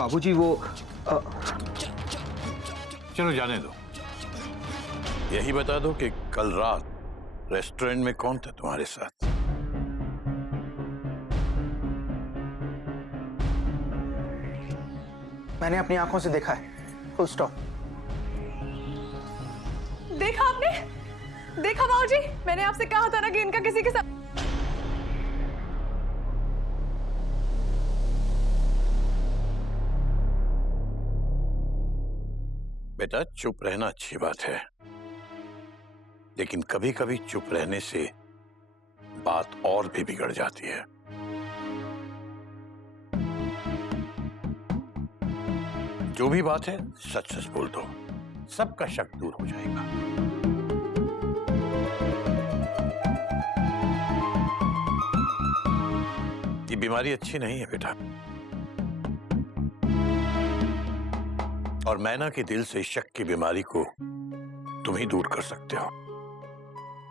बाबूजी वो चलो जाने दो। यही बता दो कि कल रात रेस्टोरेंट में कौन था तुम्हारे साथ? मैंने अपनी आंखों से देखा है, फुल स्टॉप। देखा आपने? देखा बाबूजी, मैंने आपसे कहा था ना कि इनका किसी के साथ। बेटा चुप रहना अच्छी बात है, लेकिन कभी कभी चुप रहने से बात और भी बिगड़ जाती है। जो भी बात है सच सच बोल दो, सबका शक दूर हो जाएगा। ये बीमारी अच्छी नहीं है बेटा, और मैना के दिल से शक की बीमारी को तुम ही दूर कर सकते हो।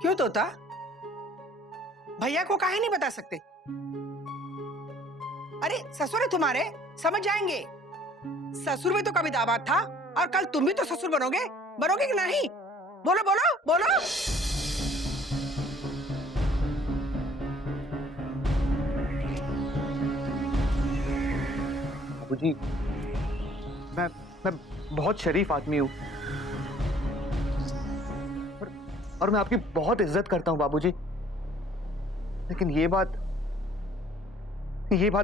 क्यों तोता? भैया को काहे नहीं बता सकते? अरे ससुर है तुम्हारे, समझ जाएंगे। ससुर में तो कभी दामाद था, और कल तुम भी तो ससुर बनोगे। बनोगे कि नहीं? बोलो बोलो बोलो। बाबूजी, मैं बहुत शरीफ आदमी हूँ, और मैं आपकी बहुत इज्जत करता हूँ बाबूजी, लेकिन ये बात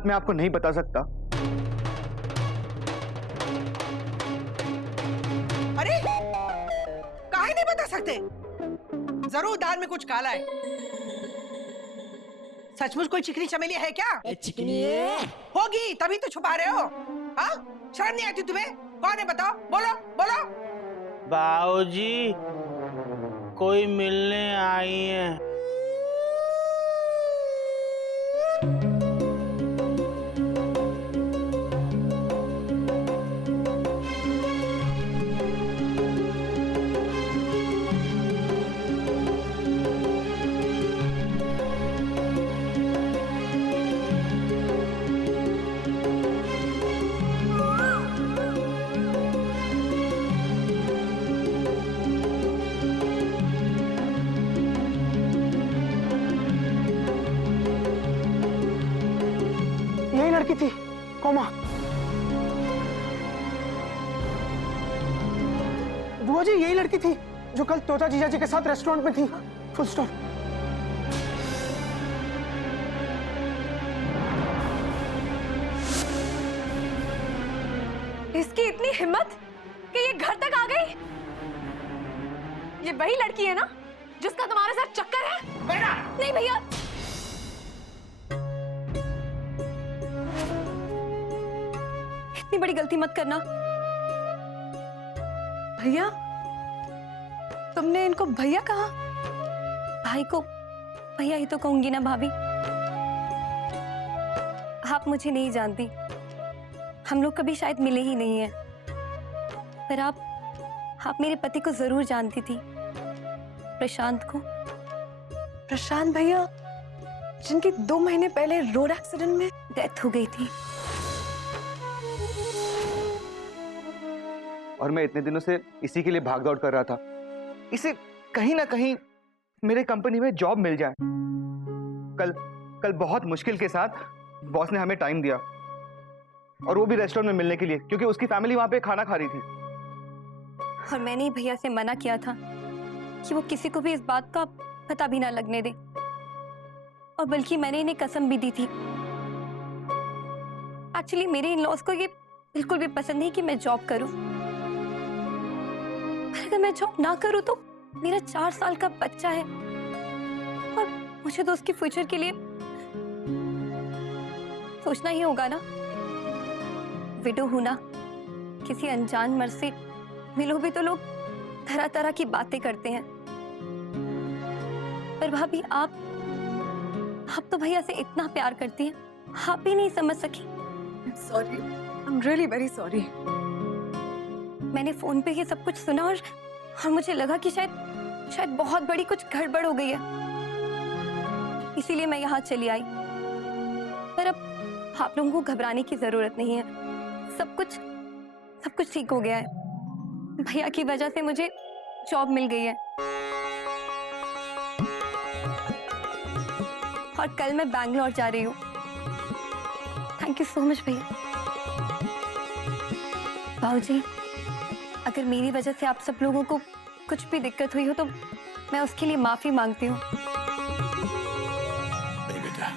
मैं आपको नहीं बता सकता। अरे काहे नहीं बता सकते? जरूर दाल में कुछ काला है। सचमुच कोई चिकनी चमेली है क्या? चिकनी होगी तभी तो छुपा रहे हो। हाँ, शर्म नहीं आती तुम्हें? कौन है बताओ? बोलो बोलो। बाबूजी, कोई मिलने आई है। यही लड़की थी कोमा। बुआ जी, यही लड़की थी जो कल तोता जीजा जी के साथ रेस्टोरेंट में थी, फुल स्टॉप। इसकी इतनी हिम्मत कि ये घर तक आ गई। ये वही लड़की है ना जिसका तुम्हारे साथ चक्कर है? बेटा नहीं भैया, इतनी बड़ी गलती मत करना। भैया, तुमने इनको भैया कहा? भाई को भैया ही तो कहूंगी ना भाभी। आप मुझे नहीं जानती, हम लोग कभी शायद मिले ही नहीं हैं, पर आप मेरे पति को जरूर जानती थी, प्रशांत को। प्रशांत भैया, जिनकी 2 महीने पहले रोड एक्सीडेंट में डेथ हो गई थी। और मैं इतने दिनों से इसी के लिए भागदौड़ कर रहा था, इसे कहीं ना कहीं मेरे कंपनी में जॉब मिल जाए। कल बहुत मुश्किल के साथ बॉस ने हमें टाइम दिया, और वो भी रेस्टोरेंट में मिलने के लिए, क्योंकि उसकी फैमिली वहां पे खाना खा रही थी। और मैंने ही भैया से मना किया था कि वो किसी को भी इस बात का पता भी ना लगने दे, और बल्कि मैंने इन्हें कसम भी दी थी। एक्चुअली मेरे इन लॉज को ये बिल्कुल भी पसंद नहीं कि मैं जॉब करूं। अगर मैं जॉब ना करूं तो मेरा 4 साल का बच्चा है, और मुझे तो उसके फ्यूचर के लिए सोचना ही होगा ना। विडो हूं ना, किसी अनजान मर्द से मिलो भी तो लोग तरह तरह की बातें करते हैं। पर भाभी, आप तो भैया से इतना प्यार करती हैं, आप भी नहीं समझ सकी। Sorry, I am really very sorry. मैंने फोन पे ये सब कुछ सुना, और मुझे लगा कि शायद बहुत बड़ी कुछ गड़बड़ हो गई है, इसीलिए मैं यहाँ चली आई। पर अब आप लोगों को घबराने की जरूरत नहीं है। सब कुछ ठीक हो गया है। भैया की वजह से मुझे जॉब मिल गई है और कल मैं बैंगलोर जा रही हूँ। थैंक यू सो मच भैया। बाबूजी, अगर मेरी वजह से आप सब लोगों को कुछ भी दिक्कत हुई हो तो मैं उसके लिए माफी मांगती हूँ। नहीं बेटा,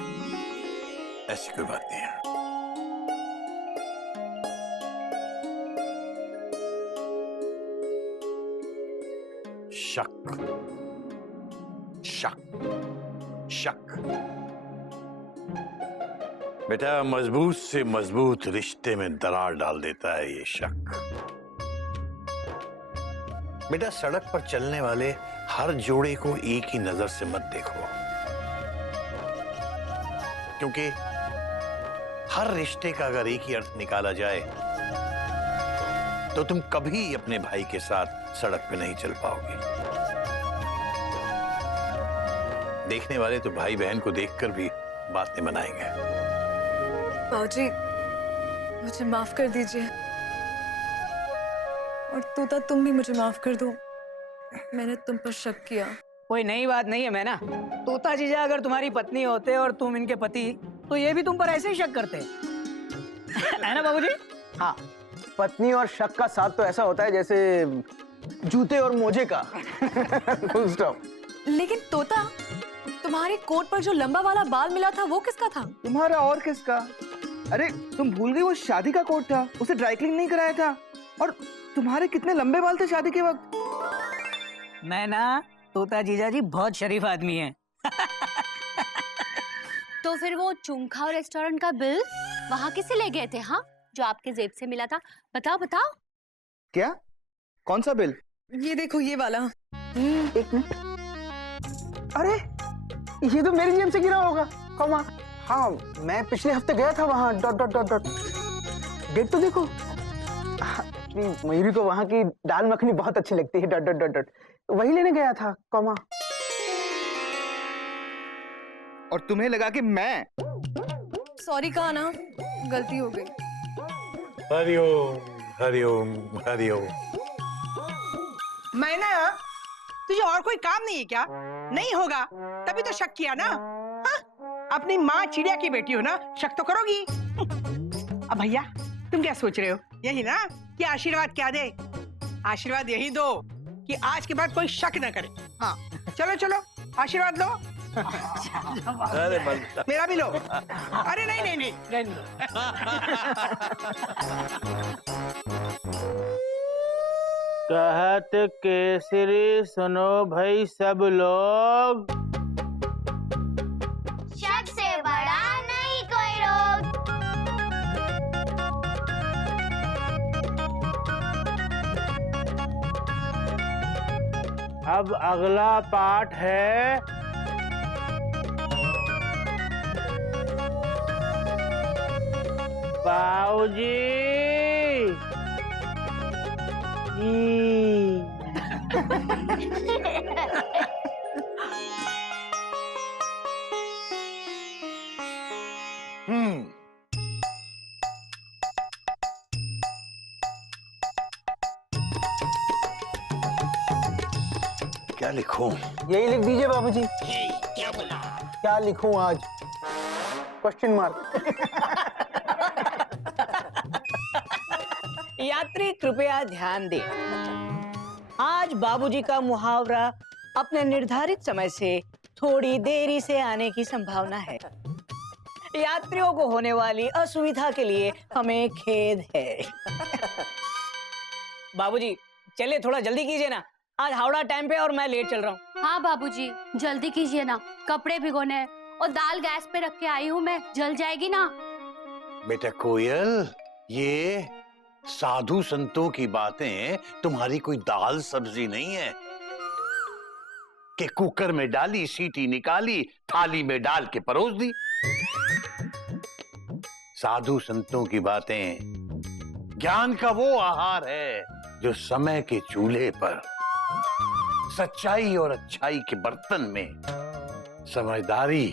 ऐसी कोई बात नहीं है। शक शक शक बेटा, मजबूत से मजबूत रिश्ते में दरार डाल देता है ये शक। बेटा, सड़क पर चलने वाले हर जोड़े को एक ही नजर से मत देखो, क्योंकि हर रिश्ते का अगर एक ही अर्थ निकाला जाए तो तुम कभी अपने भाई के साथ सड़क पे नहीं चल पाओगे। देखने वाले तो भाई बहन को देखकर भी बातें बनाएंगे। बाबूजी, मुझे माफ कर दीजिए, और तोता तुम भी मुझे माफ कर दो। मैंने तुम पर शक किया। कोई नई बात नहीं है मैना। तोता जीजा अगर तुम्हारी पत्नी होते और तुम इनके पति, तो ये भी तुम पर ऐसे ही शक करते है ना बाबूजी? हाँ, पत्नी और शक का साथ तो ऐसा होता है जैसे जूते और मोजे का। Full stop. लेकिन तोता, तुम्हारे कोट पर जो लंबा वाला बाल मिला था वो किसका था? तुम्हारा और किसका? अरे तुम भूल गई, वो शादी का कोट था, उसे ड्राई क्लीन नहीं कराया था। और तुम्हारे कितने लंबे बाल थे शादी के वक्त। मैना, तोता जीजा जी बहुत शरीफ आदमी है। तो फिर वो चुंखा रेस्टोरेंट का बिल वहाँ किसे ले गए थे? हाँ, जो आपके जेब से मिला था। बताओ बताओ। क्या? कौन सा बिल? ये देखो, ये वाला। एक मिनट। अरे ये तो मेरी जेब से गिरा होगा। कौमा? हाँ, मैं पिछले हफ्ते गया था वहाँ। Dot dot dot dot. Date तो देखो। मयूरी को वहाँ की दाल मखनी बहुत अच्छी लगती है। Dot dot dot dot. वही लेने गया था। कौमा? और तुम्हें लगा कि मैं? सॉरी कहा ना, गलती हो गई। हरिओम हरिओम हरिओम। मैना, तुझे और कोई काम नहीं है क्या? नहीं होगा तभी तो शक किया ना। हाँ? अपनी माँ चिड़िया की बेटी हो ना, शक तो करोगी। अब भैया, तुम क्या सोच रहे हो? यही ना कि आशीर्वाद क्या दे? आशीर्वाद यही दो कि आज के बाद कोई शक न करे। हाँ, चलो चलो आशीर्वाद लो। अरे बंदा, मेरा भी लो। अरे नहीं नहीं नहीं, रहने दो। कहत केसरी सुनो भाई सब लोग, शक से बड़ा नहीं कोई रोग। अब अगला पाठ है बाबूजी। क्या लिखूं? यही लिख दीजिए बाबूजी। क्या बोला? क्या लिखूं आज? Question mark. यात्री कृपया ध्यान दें। आज बाबूजी का मुहावरा अपने निर्धारित समय से थोड़ी देरी से आने की संभावना है। यात्रियों को होने वाली असुविधा के लिए हमें खेद है। बाबूजी, चलिए थोड़ा जल्दी कीजिए ना, आज हावड़ा टाइम पे और मैं लेट चल रहा हूँ। हाँ बाबूजी, जल्दी कीजिए ना, कपड़े भिगोने हैं और दाल गैस पे रख के आई हूँ मैं, जल जाएगी ना। बेटा कोयल, ये साधु संतों की बातें तुम्हारी कोई दाल सब्जी नहीं है कि कुकर में डाली, सीटी निकाली, थाली में डाल के परोस दी। साधु संतों की बातें ज्ञान का वो आहार है जो समय के चूल्हे पर सच्चाई और अच्छाई के बर्तन में समझदारी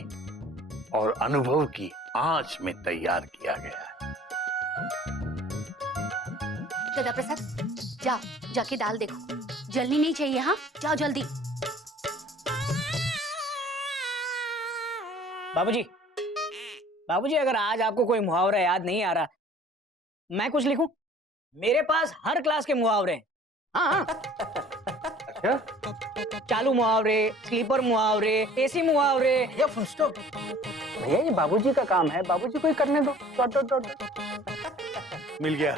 और अनुभव की आंच में तैयार किया गया है। गदा प्रसाद, जाओ जाके दाल देखो, जलनी नहीं चाहिए। हाँ जाओ जल्दी। बाबूजी, बाबूजी अगर आज आपको कोई मुहावरा याद नहीं आ रहा, मैं कुछ लिखूं? मेरे पास हर क्लास के मुहावरे हैं। हाँ अच्छा, चालू मुहावरे, स्लीपर मुहावरे, एसी मुहावरे। या फुल स्टॉप। भैया ये बाबूजी का काम है, बाबूजी को ही करने दो। Dot dot dot. मिल गया,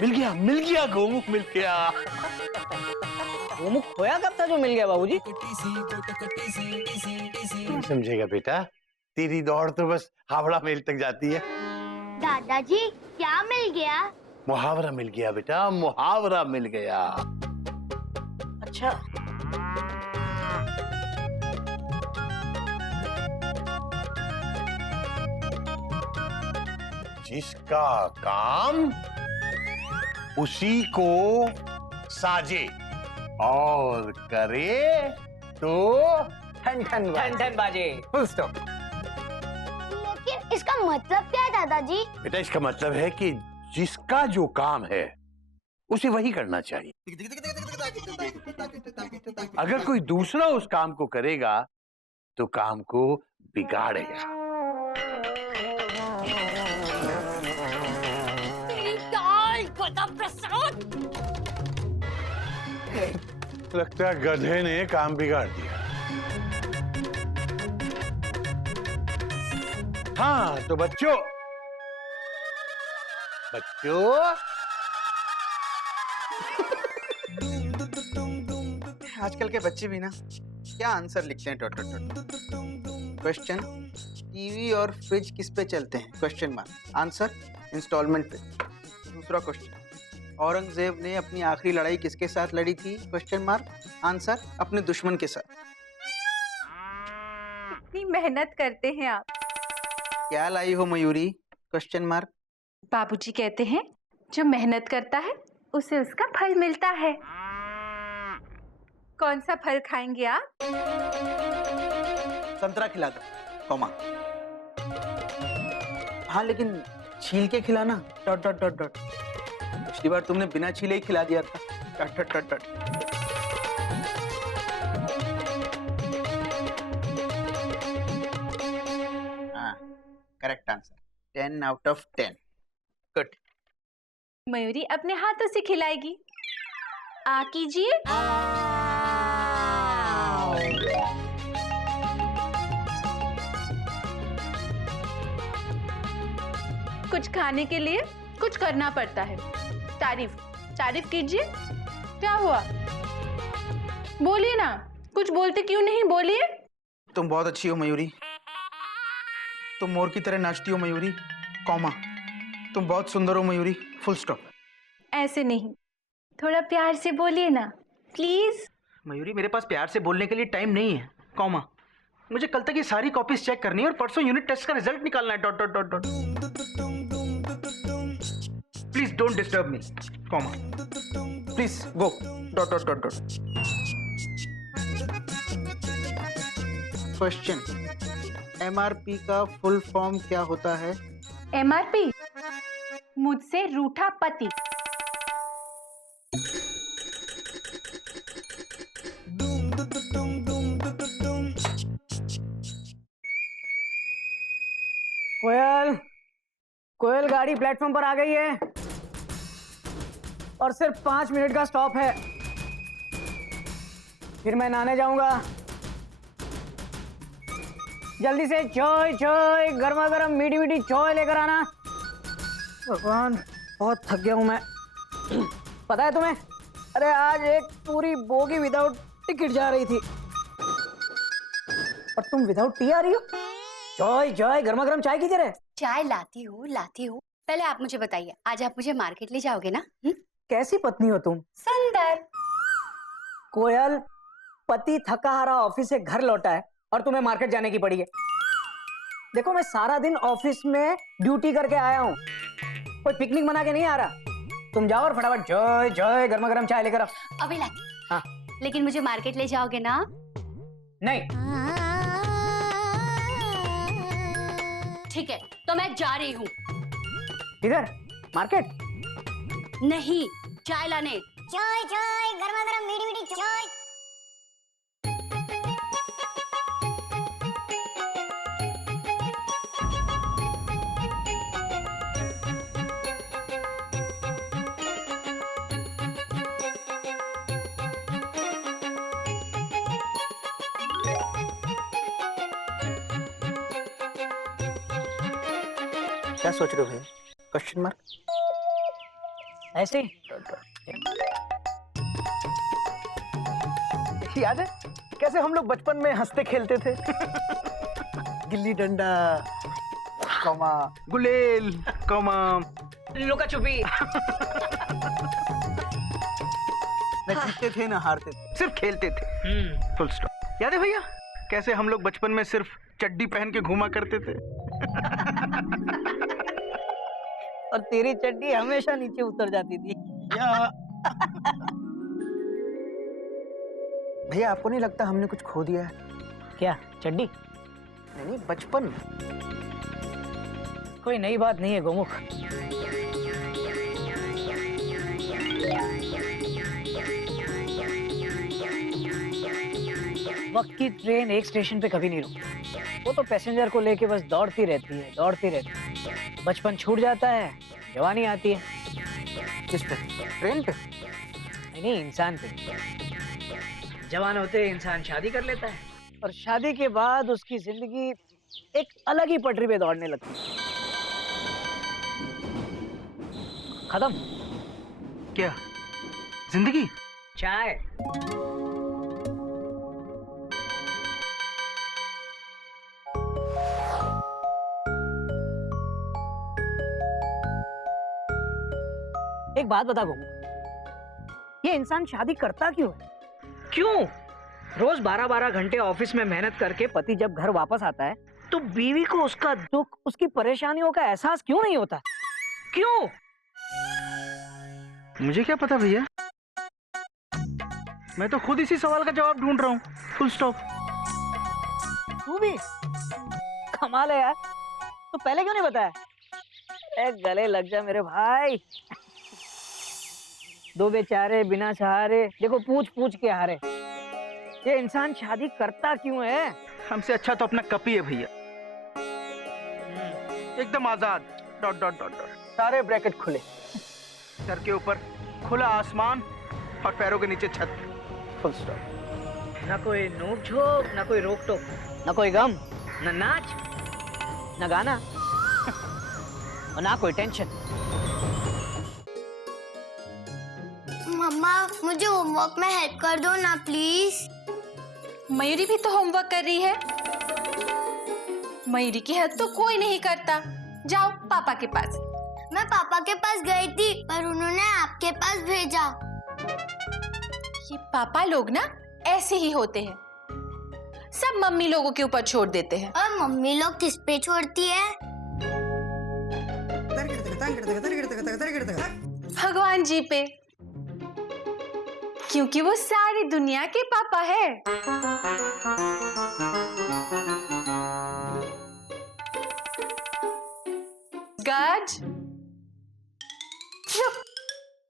मिल गया, मिल गया, गोमुख मिल गया। गोमुख खोया कब था जो मिल गया बाबूजी? नहीं समझेगा बेटा, तेरी दौड़ तो बस हावड़ा मेल तक जाती है। दादाजी क्या मिल गया? मुहावरा मिल गया बेटा, मुहावरा मिल गया। अच्छा, जिसका काम उसी को साजे और करे तो ठन ठन ठन ठन बाजे। Full stop. लेकिन इसका मतलब क्या है दादाजी? बेटा इसका मतलब है कि जिसका जो काम है उसे वही करना चाहिए। अगर कोई दूसरा उस काम को करेगा तो काम को बिगाड़ेगा। गदा प्रसाद, लगता है गधे ने काम बिगाड़ दिया। हाँ तो बच्चों, आजकल के बच्चे भी ना क्या आंसर लिखते हैं। Dot dot dot. Question, TV और फ्रिज किस पे चलते हैं? Question mark. आंसर, इंस्टॉलमेंट पे। दूसरा क्वेश्चन, औरंगजेब ने अपनी आखिरी लड़ाई किसके साथ लड़ी थी? Question mark. आंसर, अपने दुश्मन के साथ। कितनी मेहनत करते हैं आप। क्या लाई हो मयूरी? Question mark. बाबूजी कहते हैं जो मेहनत करता है उसे उसका फल मिलता है। कौन सा फल खाएंगे आप? संतरा खिला दो, कॉमा। हाँ लेकिन छील के खिलाना। Dot dot dot dot. पिछली बार तुमने बिना छीले ही खिला दिया था। Dot dot dot dot. हाँ, correct answer. 10 out of 10। Good. Mayuri अपने हाथों से खिलाएगी। आ कीजिए। कुछ खाने के लिए कुछ करना पड़ता है। तारीफ, तारीफ कीजिए। क्या हुआ? बोलिए ना, कुछ बोलते क्यों नहीं? बोलिए। तुम बहुत अच्छी हो मयूरी। तुम मोर की तरह नाचती हो मयूरी, कॉमा। तुम बहुत सुंदर हो मयूरी, फुल स्टॉप। ऐसे नहीं, थोड़ा प्यार से बोलिए ना प्लीज। मयूरी मेरे पास प्यार से बोलने के लिए टाइम नहीं है, कॉमा। मुझे कल तक ये सारी कॉपीज चेक करनी है और परसों यूनिट टेस्ट का रिजल्ट निकालना है। Dot dot dot dot. Please don't disturb me, comma. Please go. Dot dot dot dot. Question, MRP का फुल फॉर्म क्या होता है? MRP, मुझसे रूठा पति। कोयल, कोयल गाड़ी प्लेटफॉर्म पर आ गई है और सिर्फ 5 मिनट का स्टॉप है, फिर मैं नहाने जाऊंगा। जल्दी से चाय चाय, गर्मा गर्म मीठी मीठी चाय लेकर आना। भगवान, बहुत थक गया हूं मैं। पता है तुम्हें, अरे आज एक पूरी बोगी विदाउट टिकट जा रही थी और तुम विदाउट टी आ रही हो। चाय चाय, गर्मा गर्म चाय कीजिए रे। चाय लाती हूँ लाती हूँ। पहले आप मुझे बताइए, आज आप मुझे मार्केट ले जाओगे ना? कैसी पत्नी हो तुम? सुंदर। कोयल, पति थका हारा ऑफिस से घर लौटा है और तुम्हें मार्केट जाने की पड़ी है। देखो मैं सारा दिन ऑफिस में ड्यूटी करके आया हूँ, कोई पिकनिक मना के नहीं आ रहा। तुम जाओ और फटाफट चाय चाय, गर्मा गर्म चाय लेकर आओ। अभी लाती। हाँ। लेकिन मुझे मार्केट ले जाओगे ना? नहीं। ठीक है, तो मैं जा रही हूँ। किधर? मार्केट? नहीं, चाय लाने। चाय चाय गर्मा गर्म मीठी मीठी चाय। क्या सोच रहे हो भैया? Question mark? ऐसे ही याद है कैसे हम लोग बचपन में हंसते खेलते थे? गिल्ली डंडा, कमा, गुलेल, कमा, लुका छुपी। न जीतते थे ना हारते थे, सिर्फ खेलते थे। Full stop. याद है भैया कैसे हम लोग बचपन में सिर्फ चड्डी पहन के घूमा करते थे? और तेरी चड्डी हमेशा नीचे उतर जाती थी। भैया आपको नहीं लगता हमने कुछ खो दिया है? क्या चड्डी? नहीं बचपन। कोई नई बात नहीं है गोमुख। वक्त की ट्रेन एक स्टेशन पे कभी नहीं रुकती। वो तो पैसेंजर को लेके बस दौड़ती रहती है, दौड़ती रहती है। बचपन छूट जाता है, जवानी आती है। किस पे? ट्रेन पे? नहीं, इंसान पे। जवान होते इंसान शादी कर लेता है और शादी के बाद उसकी जिंदगी एक अलग ही पटरी पे दौड़ने लगती है। खत्म। क्या जिंदगी? चाय। एक बात बता गोमू, ये इंसान शादी करता क्यों है? क्यों? रोज 12-12 घंटे ऑफिस में मेहनत करके पति जब घर वापस आता है तो बीवी को उसका दुख, उसकी परेशानियों का एहसास क्यों नहीं होता? क्यों? मुझे क्या पता भैया, मैं तो खुद इसी सवाल का जवाब ढूंढ रहा हूँ। Full stop. तू भी कमाल है यार, तो पहले क्यों नहीं बताया? ए, गले लग जा मेरे भाई। दो बेचारे बिना सहारे, देखो पूछ पूछ के हारे। ये इंसान शादी करता क्यों है? हमसे अच्छा तो अपना कपी है भैया, एकदम आजाद। डॉट डॉट डॉट डॉट, सारे ब्रैकेट खुले, सर के ऊपर खुला आसमान और पैरों के नीचे छत। Full stop. ना कोई नोक झोंक, ना कोई रोक टोक, ना कोई गम, ना नाच, ना गाना और ना कोई टेंशन। मम्मा मुझे होमवर्क में हेल्प कर दो ना प्लीज। मयूरी भी तो होमवर्क कर रही है। मयूरी की हेल्प तो कोई नहीं करता। जाओ पापा के पास। मैं पापा के पास गई थी पर उन्होंने आपके पास भेजा। ये पापा लोग ना ऐसे ही होते हैं, सब मम्मी लोगों के ऊपर छोड़ देते हैं। और मम्मी लोग किस पे छोड़ती है? भगवान जी पे, क्योंकि वो सारी दुनिया के पापा है। गज,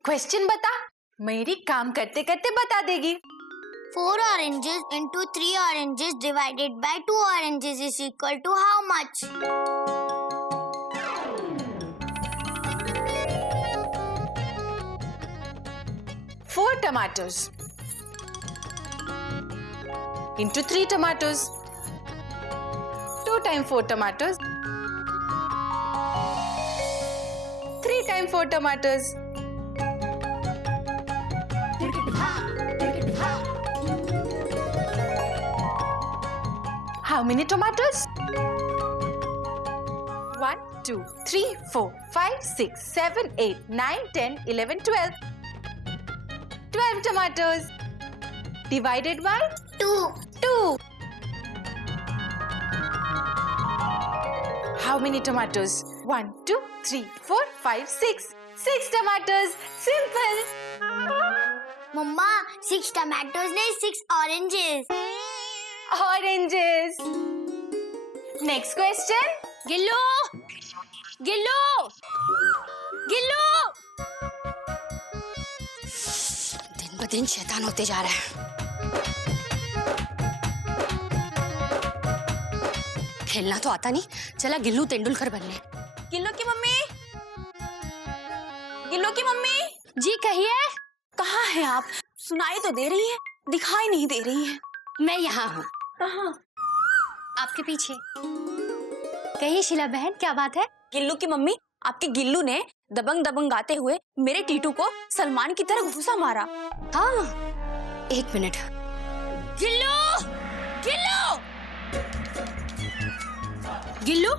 क्वेश्चन बता। मेरी काम करते करते बता देगी। 4 oranges into 3 oranges divided by 2 oranges is equal to how much? Four tomatoes into 3 tomatoes. 2 times 4 tomatoes. 3 times 4 tomatoes. How many tomatoes? 1, 2, 3, 4, 5, 6, 7, 8, 9, 10, 11, 12. 12 tomatoes. Divided by 2. 2. How many tomatoes? 1, 2, 3, 4, 5, 6. 6 tomatoes. Simple. Mama, 6 tomatoes नहीं 6 oranges. Oranges. Next question. Gillu, Gillu, Gillu. दिन शैतान होते जा रहा है। खेलना तो आता नहीं, चला गिल्लू तेंदुलकर बनने। गिल्लू की मम्मी, गिल्लू की मम्मी, जी कहिए। कहाँ है आप? सुनाई तो दे रही है, दिखाई नहीं दे रही है। मैं यहाँ हूँ। कहाँ? आपके पीछे। कहिए शीला बहन, क्या बात है? गिल्लू की मम्मी, आपके गिल्लू ने दबंग दबंग गाते हुए मेरे टीटू को सलमान की तरह घूसा मारा। हाँ, एक मिनट। गिल्लू, गिल्लू, गिल्लू।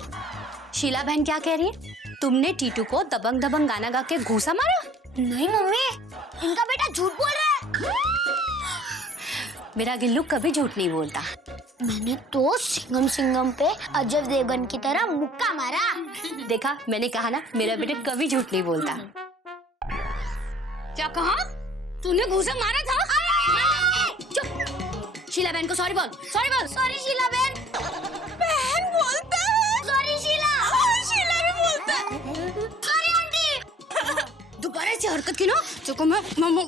शीला बहन क्या कह रही है? तुमने टीटू को दबंग दबंग गाना गा के घूसा मारा? नहीं मम्मी, इनका बेटा झूठ बोल रहा है। मेरा गिल्लू कभी झूठ नहीं बोलता। मैंने तो सिंघम सिंघम पे अजय देवगन की तरह मुक्का मारा। देखा, मैंने कहा ना, मेरा बेटा कभी झूठ नहीं बोलता। क्या कहा? तूने घूसा मारा था? चुप। शीला बहन को सॉरी बोल, सॉरी बोल। सॉरी शीला बहन। बहन बोलता है। सॉरी शीला। शीला भी बोलता है। Sorry aunty. दोबारा ऐसी हरकत की ना, चुको मैं नहीं,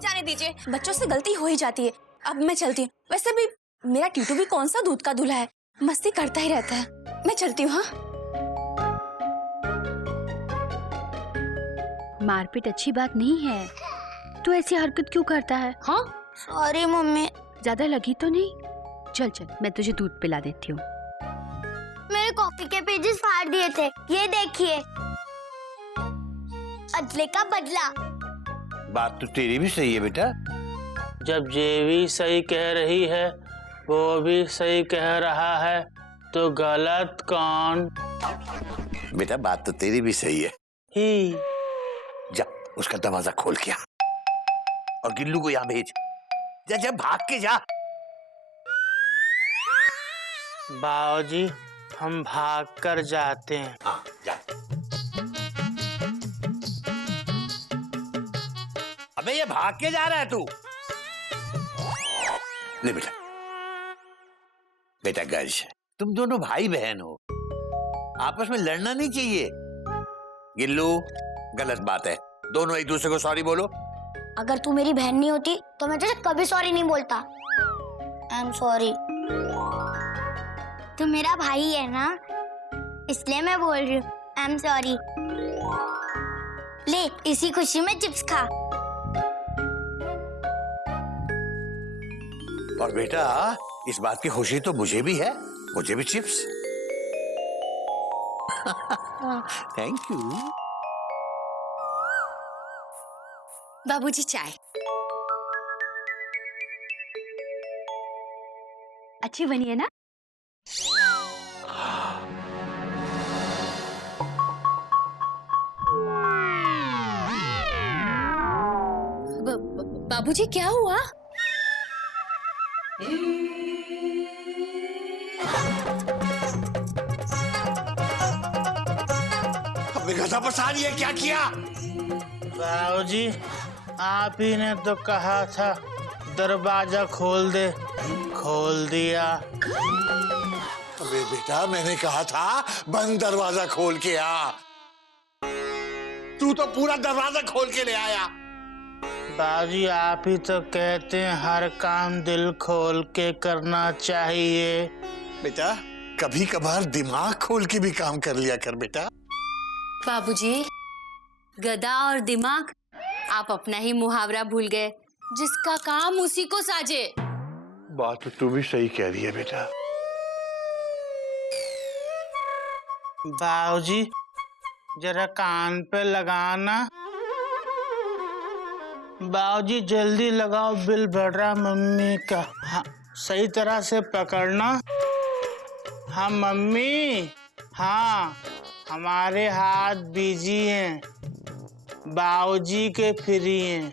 जाने दीजिए, बच्चों से गलती हो ही जाती है। अब मैं चलती हूँ। वैसे भी मेरा टीटू भी कौन सा दूध का दूल्हा है, मस्ती करता ही रहता है। मैं चलती हूँ। हाँ, मारपीट अच्छी बात नहीं है। तू ऐसी हरकत क्यों करता है? हाँ, सॉरी मम्मी। ज्यादा लगी तो नहीं? चल चल, मैं तुझे दूध पिला देती हूँ। मेरे कॉफी के पेजेस फाड़ दिए थे, ये देखिए। अदले का बदला। बात तो तेरी भी सही है बेटा। जब जेवी सही कह रही है, वो भी सही कह रहा है, तो गलत कौन? बेटा बात तो तेरी भी सही है। ही। जा उसका दरवाजा खोल के आ और गिल्लू को यहाँ भेज। जा जा, भाग के जा। बाबूजी, हम भाग कर जाते हैं। हाँ जा। अबे ये भाग के जा रहा है तू? ले बेटा, बेटा गर्ज, तुम दोनों भाई बहन हो, आपस में लड़ना नहीं चाहिए। गिल्लू, गलत बात है, दोनों एक दूसरे को सॉरी बोलो। अगर तू मेरी बहन नहीं होती तो मैं तुझे कभी सॉरी नहीं बोलता। I am sorry. तू मेरा भाई है ना, इसलिए मैं बोल रही हूँ आई एम सॉरी। ले, इसी खुशी में चिप्स खा। और बेटा इस बात की खुशी तो मुझे भी है, मुझे भी चिप्स। Thank you. बाबूजी चाय अच्छी बनी है ना? बाबूजी क्या हुआ? अपने गधा पर सारी है, क्या किया? बाबूजी, आप ही ने तो कहा था दरवाजा खोल दे, खोल दिया। अबे बेटा, मैंने कहा था बंद दरवाजा खोल के आ, तू तो पूरा दरवाजा खोल के ले आया। बाबूजी, आप ही तो कहते हैं हर काम दिल खोल के करना चाहिए। बेटा कभी कभार दिमाग खोल के भी काम कर लिया कर बेटा। बाबूजी, गधा और दिमाग, आप अपना ही मुहावरा भूल गए, जिसका काम उसी को साजे। बात तो तू भी सही कह रही है बेटा। बाबूजी, जरा कान पे लगाना। बाबूजी जल्दी लगाओ, बिल बढ़ रहा मम्मी का। हाँ, सही तरह से पकड़ना। हाँ मम्मी, हाँ हमारे हाथ बिजी हैं, बाबूजी के फ्री हैं,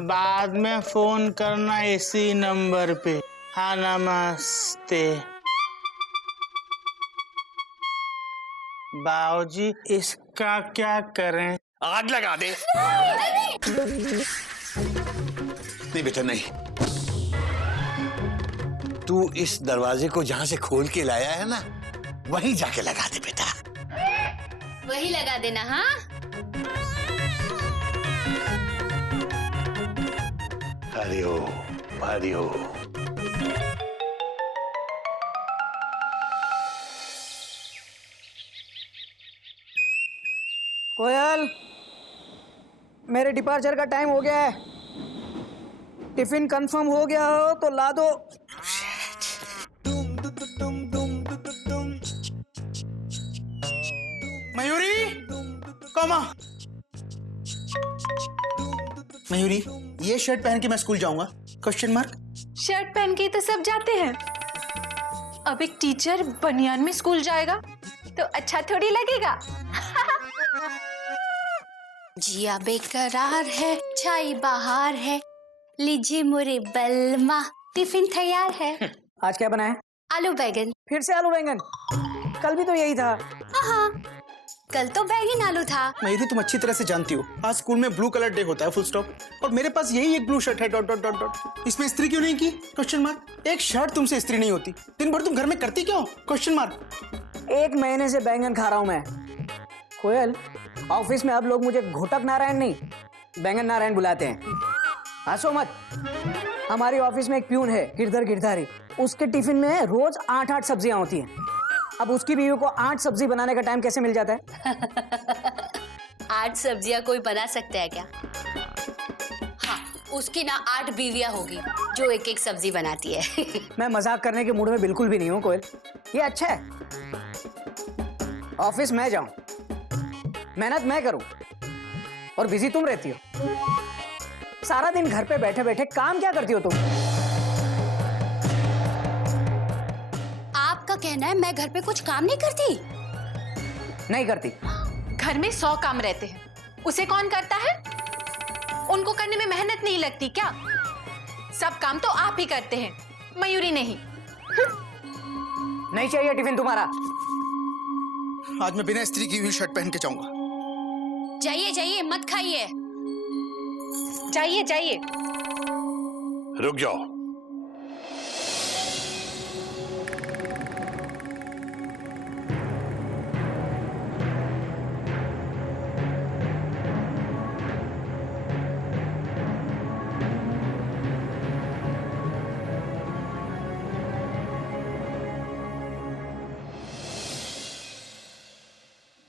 बाद में फोन करना इसी नंबर पे। हाँ नमस्ते। बाबूजी, इसका क्या करें? आग लगा दे। नहीं बेटा नहीं, तू इस दरवाजे को जहां से खोल के लाया है ना, वहीं जाके लगा दे बेटा। वही लगा देना। हाँ हरिओम हरिओम। कोयल, मेरे डिपार्चर का टाइम हो गया है। टिफिन कंफर्म हो गया हो तो ला दो। मयूरी, कमा। मयूरी, ये शर्ट पहन के मैं स्कूल जाऊंगा? Question mark. शर्ट पहन के तो सब जाते हैं। अब एक टीचर बनियान में स्कूल जाएगा तो अच्छा थोड़ी लगेगा। जिया बेकरार है, छाई बहार है, लीजिए मोरे बलमा, टिफिन तैयार है। आज क्या बना है? आलू बैगन। फिर से आलू बैंगन? कल भी तो यही था। हाँ, कल तो बैगन आलू था। मयूरी, तुम अच्छी तरह से जानती हो आज स्कूल में ब्लू कलर डे होता है, फुल स्टॉप। और मेरे पास यही एक ब्लू शर्ट है, डॉट डॉट डॉट डॉट। इसमें इस्त्री क्यों नहीं की? Question mark. एक शर्ट तुमसे इस्त्री नहीं होती, दिन भर तुम घर में करती क्यों? Question mark. 1 महीने से बैंगन खा रहा हूं मैं। कोयल, ऑफिस में अब लोग मुझे घोटक नारायण नहीं, बैंगन नारायण बुलाते हैं। हंसो मत। हमारी ऑफिस में एक प्यून है, गिरधर गिरधारी। उसके टिफिन में रोज 8-8 सब्जियां होती हैं। अब उसकी बीवी को 8 सब्जी बनाने का टाइम कैसे मिल जाता है? 8 सब्जियां कोई बना सकता है क्या? हाँ, उसकी ना 8 बीवियां होगी जो एक एक सब्जी बनाती है। मैं मजाक करने के मूड में बिल्कुल भी नहीं हूँ कोयल। ये अच्छा है। ऑफिस मैं जाऊं, मेहनत मैं करूं, और बिजी तुम रहती हो। सारा दिन घर पे बैठे बैठे काम क्या करती हो तुम? आपका कहना है मैं घर पे कुछ काम नहीं करती? नहीं करती। घर में 100 काम रहते हैं, उसे कौन करता है? उनको करने में मेहनत नहीं लगती क्या? सब काम तो आप ही करते हैं, मयूरी नहीं। नहीं चाहिए टिफिन तुम्हारा। आज मैं बिना इस्त्री की हुई शर्ट पहन के जाऊंगा। जाइए जाइए, मत खाइए। जाइए जाइए। रुक जाओ।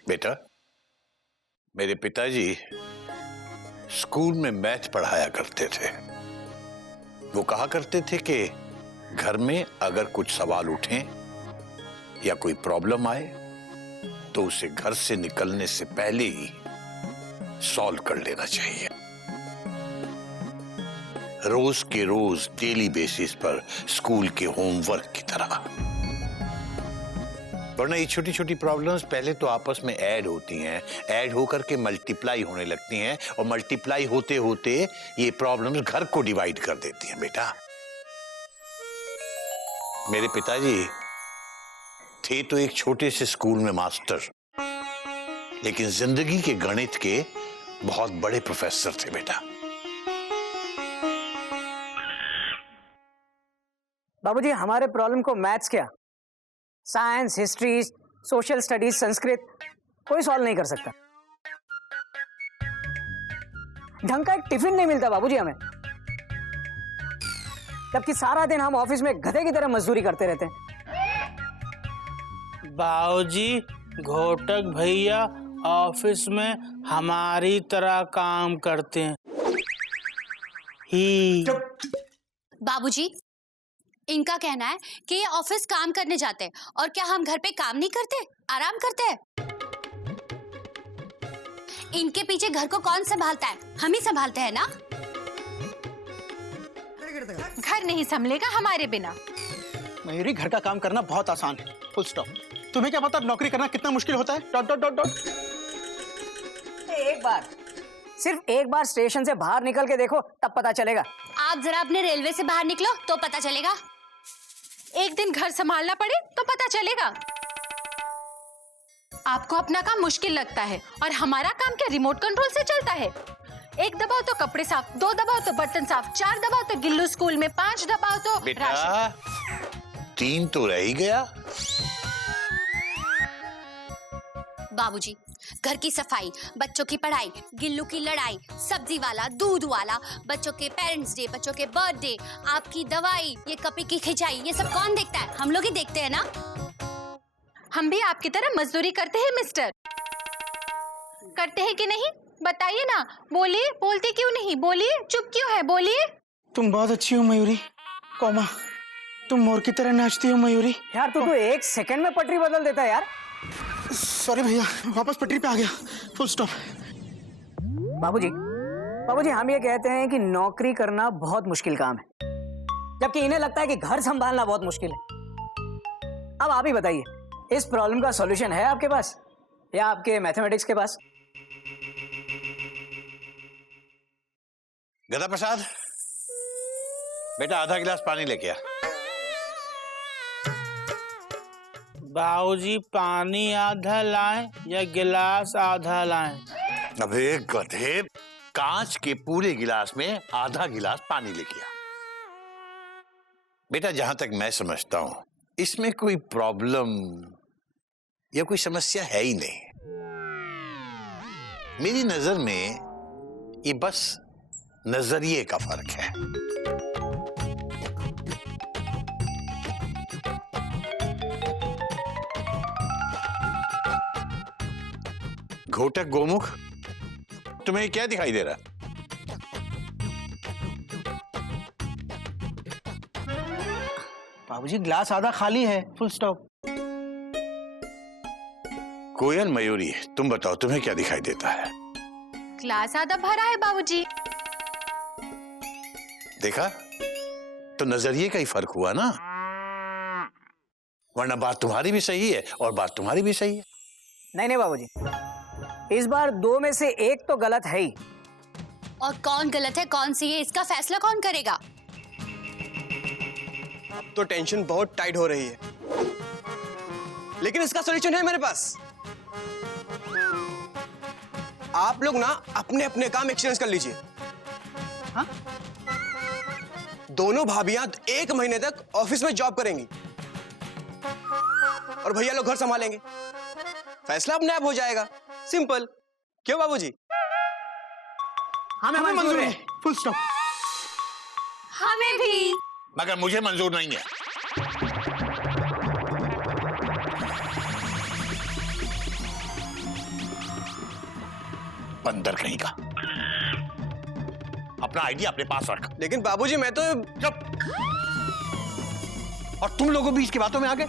बेटा, मेरे पिताजी स्कूल में मैथ पढ़ाया करते थे। वो कहा करते थे कि घर में अगर कुछ सवाल उठें या कोई प्रॉब्लम आए तो उसे घर से निकलने से पहले ही सॉल्व कर लेना चाहिए। रोज के रोज डेली बेसिस पर स्कूल के होमवर्क की तरह। वरना ये छोटी छोटी प्रॉब्लम्स पहले तो आपस में ऐड होती हैं, ऐड होकर के मल्टीप्लाई होने लगती हैं, और मल्टीप्लाई होते होते ये प्रॉब्लम्स घर को डिवाइड कर देती हैं। बेटा, मेरे पिताजी थे तो एक छोटे से स्कूल में मास्टर, लेकिन जिंदगी के गणित के बहुत बड़े प्रोफेसर थे। बेटा, बाबूजी, हमारे प्रॉब्लम को मैथ्स क्या, science, history, social studies, Sanskrit कोई सॉल्व नहीं कर सकता। ढंग का एक टिफिन नहीं मिलता बाबूजी हमें, जबकि सारा दिन हम ऑफिस में गधे की तरह मजदूरी करते रहते हैं। बाबूजी, घोटक भैया ऑफिस में हमारी तरह काम करते हैं। ही बाबूजी, इनका कहना है कि ये ऑफिस काम करने जाते हैं, और क्या हम घर पे काम नहीं करते, आराम करते हैं? इनके पीछे घर को कौन संभालता है? हम ही संभालते हैं ना। घर नहीं संभलेगा हमारे बिना। मयूरी, घर का काम करना बहुत आसान है, फुल स्टॉप। तुम्हें क्या पता नौकरी करना कितना मुश्किल होता है? Dot dot dot dot. एक बार, सिर्फ एक बार स्टेशन से बाहर निकल के देखो, तब पता चलेगा। आप जरा अपने रेलवे से बाहर निकलो तो पता चलेगा। एक दिन घर संभालना पड़े तो पता चलेगा। आपको अपना काम मुश्किल लगता है, और हमारा काम क्या रिमोट कंट्रोल से चलता है? 1 दबाओ तो कपड़े साफ, 2 दबाओ तो बर्तन साफ, 4 दबाओ तो गिल्लू स्कूल में, 5 दबाओ तो बेटा, राशन। 3 तो रह ही गया। बाबूजी, घर की सफाई, बच्चों की पढ़ाई, गिल्लू की लड़ाई, सब्जी वाला, दूध वाला, बच्चों के पेरेंट्स डे, बच्चों के बर्थडे, आपकी दवाई, ये कपड़े की खिंचाई, ये सब कौन देखता है? हम लोग ही देखते हैं ना। हम भी आपकी तरह मजदूरी करते हैं मिस्टर। करते हैं कि नहीं बताइए ना। बोलिए, बोलते क्यों नहीं? बोलिए, चुप क्यों है? बोलिए। तुम बहुत अच्छी हो मयूरी। कोमा, तुम मोर की तरह नाचती हो मयूरी। यार तू 1 सेकंड में पटरी बदल देता है यार। सॉरी भैया, वापस पटरी पे आ गया। Full stop. बाबूजी हम ये कहते हैं कि नौकरी करना बहुत मुश्किल काम है, जबकि इन्हें लगता है कि घर संभालना बहुत मुश्किल है। अब आप ही बताइए, इस प्रॉब्लम का सॉल्यूशन है आपके पास या आपके मैथमेटिक्स के पास? गदा प्रसाद, बेटा आधा गिलास पानी लेके आ। बाबूजी पानी आधा लाएं या गिलास आधा लाएं? अबे गधे, कांच के पूरे गिलास में आधा गिलास पानी लेके आ। बेटा जहां तक मैं समझता हूं, इसमें कोई प्रॉब्लम या कोई समस्या है ही नहीं। मेरी नजर में ये बस नजरिए का फर्क है। घोटक गोमुख, तुम्हें क्या दिखाई दे रहा? बाबूजी ग्लास आधा खाली है। Full stop. कोयल, मयूरी, तुम बताओ तुम्हें क्या दिखाई देता है? ग्लास आधा भरा है बाबूजी। देखा, तो नजरिए का ही फर्क हुआ ना, वरना बात तुम्हारी भी सही है और बात तुम्हारी भी सही है। नहीं बाबूजी, इस बार 2 में से 1 तो गलत है ही। और कौन गलत है कौन सी है, इसका फैसला कौन करेगा? अब तो टेंशन बहुत टाइट हो रही है, लेकिन इसका सॉल्यूशन है मेरे पास। आप लोग ना अपने अपने काम एक्सचेंज कर लीजिए। हाँ? दोनों भाभियां 1 महीने तक ऑफिस में जॉब करेंगी और भैया लोग घर संभालेंगे। फैसला अपने आप हो जाएगा। सिंपल। क्यों बाबूजी? हमें मंजूर है। Full stop. हमें भी। मगर मुझे मंजूर नहीं है। बंदर कहीं का, अपना आइडिया अपने पास रख। लेकिन बाबूजी मैं तो चुप। और तुम लोगों भी इसकी बातों में आ गए।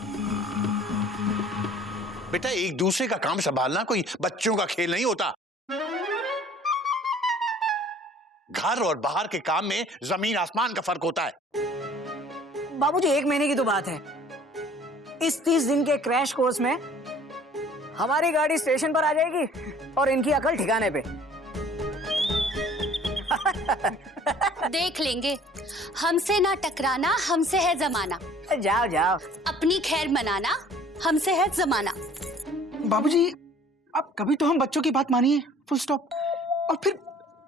बेटा एक दूसरे का काम संभालना कोई बच्चों का खेल नहीं होता। घर और बाहर के काम में जमीन आसमान का फर्क होता है। बाबूजी 1 महीने की तो बात है। इस 30 दिन के क्रैश कोर्स में हमारी गाड़ी स्टेशन पर आ जाएगी और इनकी अकल ठिकाने पे। देख लेंगे। हमसे ना टकराना, हमसे है जमाना। जाओ जाओ। अपनी खैर मनाना, हमसे है जमाना। बाबूजी अब कभी तो हम बच्चों की बात मानिए। Full stop. और फिर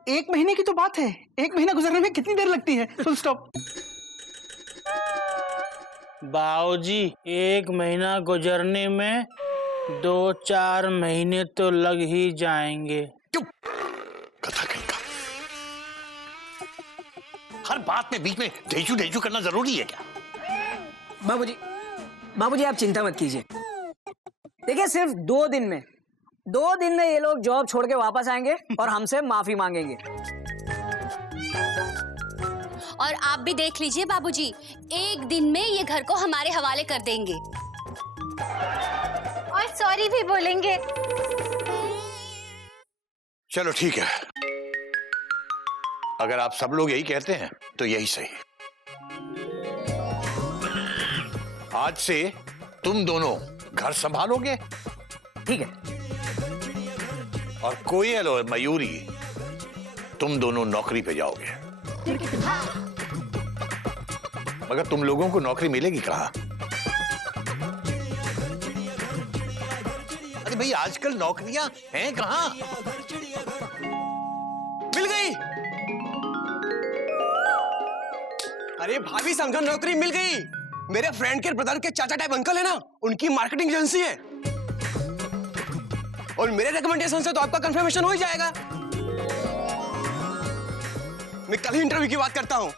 1 महीने की तो बात है, 1 महीना गुजरने में कितनी देर लगती है? Full stop. बाबूजी 1 महीना गुजरने में 2-4 महीने तो लग ही जाएंगे। कथा कहीं का। हर बात में बीच में ढेचू ढेचू करना जरूरी है क्या? बाबूजी आप चिंता मत कीजिए। देखिए सिर्फ 2 दिन में ये लोग जॉब छोड़ के वापस आएंगे और हमसे माफी मांगेंगे। और आप भी देख लीजिए बाबूजी, 1 दिन में ये घर को हमारे हवाले कर देंगे और सॉरी भी बोलेंगे। चलो ठीक है, अगर आप सब लोग यही कहते हैं तो यही सही। आज से तुम दोनों घर संभालोगे। ठीक है। और कोयल और मयूरी तुम दोनों नौकरी पे जाओगे। मगर तुम लोगों को नौकरी मिलेगी कहाँ? अरे भाई आजकल नौकरियां हैं कहाँ? मिल गई। अरे भाभी समझो, नौकरी मिल गई। मेरे फ्रेंड के ब्रदर के चाचा टाइप अंकल है ना, उनकी मार्केटिंग एजेंसी है। और मेरे रिकमेंडेशन से तो आपका कंफर्मेशन हो ही जाएगा। मैं कल ही इंटरव्यू की बात करता हूँ।